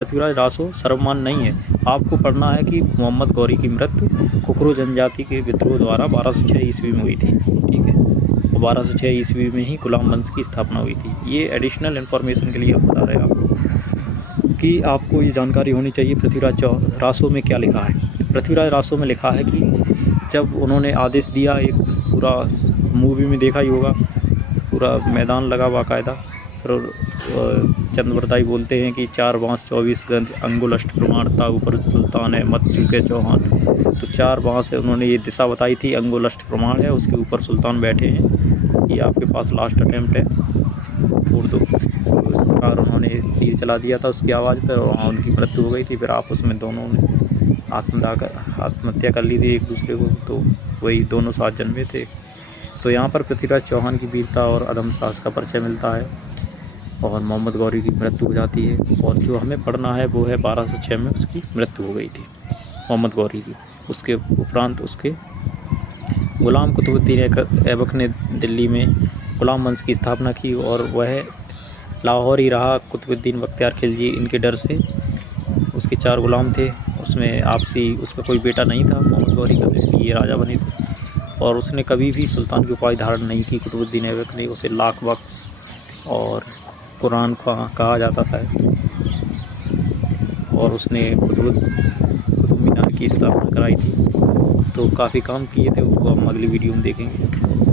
पृथ्वीराज रासो सर्वमान नहीं है। आपको पढ़ना है कि मोहम्मद गौरी की मृत्यु कुकरू जनजाति के विद्रोह द्वारा 1206 ईस्वी में हुई थी। ठीक है, 1206 ईस्वी में ही गुलाम वंश की स्थापना हुई थी। ये एडिशनल इन्फॉर्मेशन के लिए हम बता रहे हैं आपको कि आपको ये जानकारी होनी चाहिए पृथ्वीराज रासो में क्या लिखा है। पृथ्वीराज रासो में लिखा है कि जब उन्होंने आदेश दिया, एक पूरा मूवी में देखा ही होगा, पूरा मैदान लगा बाकायदा, और चंद्रवरदाई बोलते हैं कि 4 बाँस 24 गज अंगुल अष्ट प्रमाणता ऊपर सुल्तान है मत चूके चौहान। तो 4 बाँस से उन्होंने ये दिशा बताई थी, अंगुल अष्ट प्रमाण है, उसके ऊपर सुल्तान बैठे हैं, ये आपके पास लास्ट अटैम्प्ट है, फोड़ दो। तो इस प्रकार उन्होंने तीर चला दिया था उसकी आवाज़ पर, वहाँ उनकी मृत्यु हो गई थी। फिर आपस में दोनों ने आत्महत्या कर ली थी एक दूसरे को, तो वही दोनों साथ जन्मे थे। तो यहाँ पर पृथ्वीराज चौहान की वीरता और अदम साहस का परिचय मिलता है, और मोहम्मद गौरी की मृत्यु हो जाती है। और जो हमें पढ़ना है वो है 1206 में उसकी मृत्यु हो गई थी मोहम्मद गौरी की। उसके उपरांत उसके गुलाम कुतुबुद्दीन ऐबक ने दिल्ली में गुलाम वंश की स्थापना की, और वह लाहौर ही रहा। कुतुबुद्दीन बख्तियार खिलजी इनके डर से, उसके 4 गुलाम थे, उसमें आपसी उसका कोई बेटा नहीं था मोहम्मद गौरी का, तो इसलिए ये राजा बने थे। और उसने कभी भी सुल्तान की उपाधि धारण नहीं की। कुतुबुद्दीन ऐबक ने उसे लाख बख्श और कुरान कहा जाता था, और उसने कुतुब मीनार की स्थापना कराई थी। तो काफ़ी काम किए थे, वो हम अगली वीडियो में देखेंगे।